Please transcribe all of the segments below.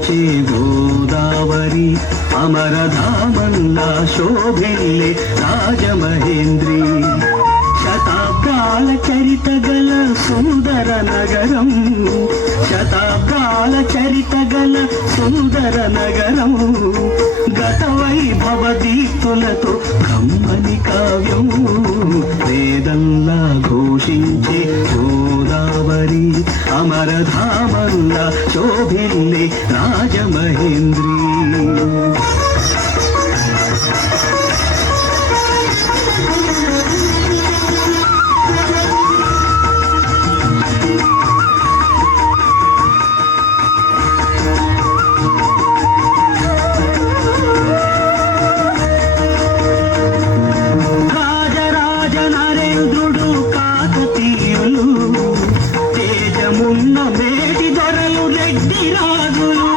గోదావరి అమరధామల్లా శోభిల్లే రాజమహేంద్రి శతాబ్దాల చరిత గల సుందర నగరం శతాబ్దాల చరిత గల సుందర నగరం గత వైభవ దీప్తులతో కమ్మని కావ్యం వేదంలా ఘోషించే గోదావరి అమరధామల్లా శోభిల్లే రాజమహేంద్రి మేటి దొరలు రెడ్డి రాజులు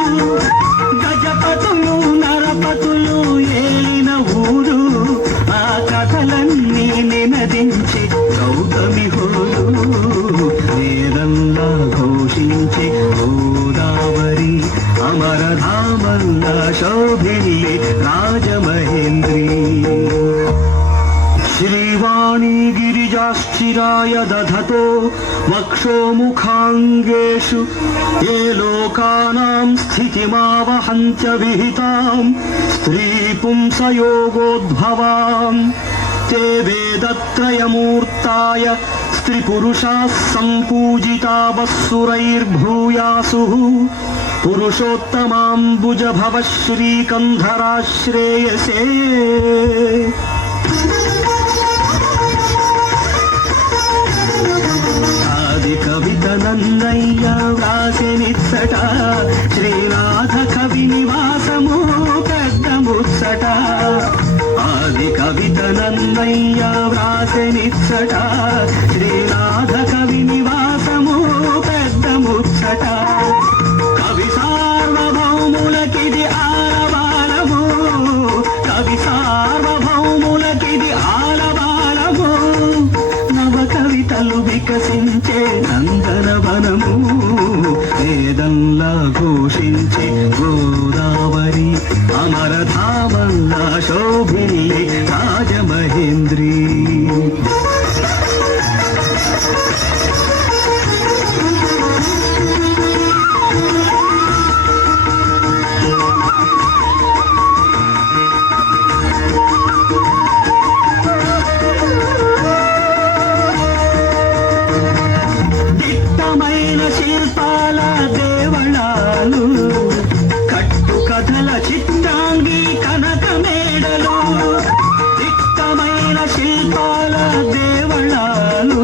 గజపతులు నరపతులు ఏలిన ఊరు ఆ కథలన్నీ నినదించి గౌతమి హోరు వేదంలా ఘోషించే గోదావరి అమరధామల్లా శోభిల్లే రాజమహేంద్రి శ్రీవాణి గిరిజాశ్చిరాయ దధతో వక్షోముఖాంగేషు ఏ లోకానాం స్థితిమావహంచ విహితాం స్త్రీ పుంసయోగోద్భవాం తే వేదత్రయమూర్తాయ స్త్రీపురుషాః సంపూజితావస్సురైర్భూయాసుః పురుషోత్తమాంబుజభవ శ్రీకంధరాశ్రేయసే కవిత నన్నయ్య వ్రాసెనిచ్చట శ్రీనాథ కవి నివాసము పెద్ద ముచ్చట ఆది కవిత నన్నయ్య వ్రాసెనిచ్చట శ్రీనాథ కవి నివాసము పెద్ద ముచ్చట కవి సార్వభౌములకిది ఆలబాలము కవి సార్వభౌములకిది ఆలబాలము నవ కవితలు వికసించే నందనవనము వేదంలా ఘోషించే గోదావరి అమరధామల్లా శోభిల్లే రాజమహేంద్రి శిల్పాల దేవళాలు కట్టు కథల చిత్రాంగి కనక మేడలు దిట్టమైన శిల్పాల దేవళాలు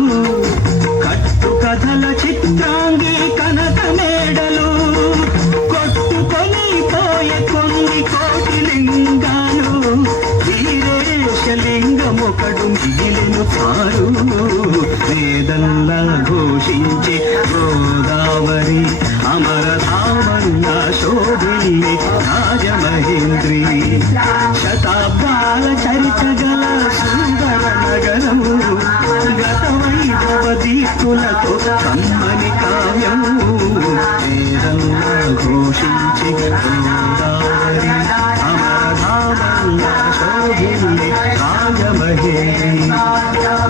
కట్టు కథల చిత్రాంగి కనక మేడలు కొట్టుకొని పోయే కొన్ని కోటి లింగాలు వీరేశలింగమొకడు మిగిలిను చారు వేదంలా ఘోషించే గోదావరి అమరధామల్లా శోభిల్లే రాజమహేంద్రి శతాబ్దాల చరిత గల సుందర నగరము గత వైభవ దీప్తులతో కమ్మని కావ్యము వేదంలా ఘోషించే గోదావరి అమరధామల్లా శోభిల్లే రాజమహేంద్రి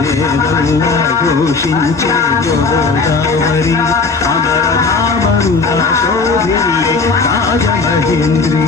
వేదంలా ఘోషించే గోదావరి అమరధామల్లా శోభిల్లే రాజమహేంద్రి